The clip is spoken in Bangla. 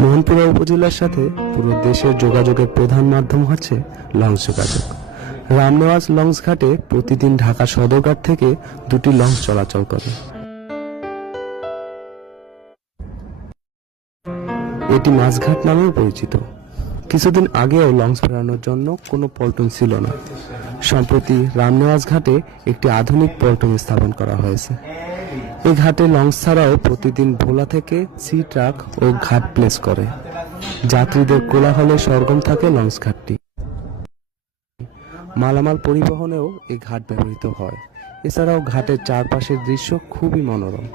মোহনপুরা উপজেলার সাথে পুরো দেশের যোগাযোগের প্রধান মাধ্যম হচ্ছে লঞ্চ যোগাযোগ। রামনেওয়াজ লঞ্চ ঘাটে প্রতিদিন ঢাকা সদরঘাট থেকে দুটি লঞ্চ চলাচল করে। এটি মাছঘাট নামেও পরিচিত। কিছুদিন আগেও লঞ্চ ফেরানোর জন্য কোনো পল্টন ছিল না। সম্প্রতি রামনেওয়াজ ঘাটে একটি আধুনিক পল্টন স্থাপন করা হয়েছে। এই ঘাটে লঞ্চ ছাড়াও প্রতিদিন ভোলা থেকে সি ট্রাক ও ঘাট প্লেস করে। যাত্রীদের কোলাহলে সরগম থাকে লঞ্চ ঘাটটি। মালামাল পরিবহনেও এই ঘাট ব্যবহৃত হয়। এছাড়াও ঘাটের চারপাশের দৃশ্য খুবই মনোরম।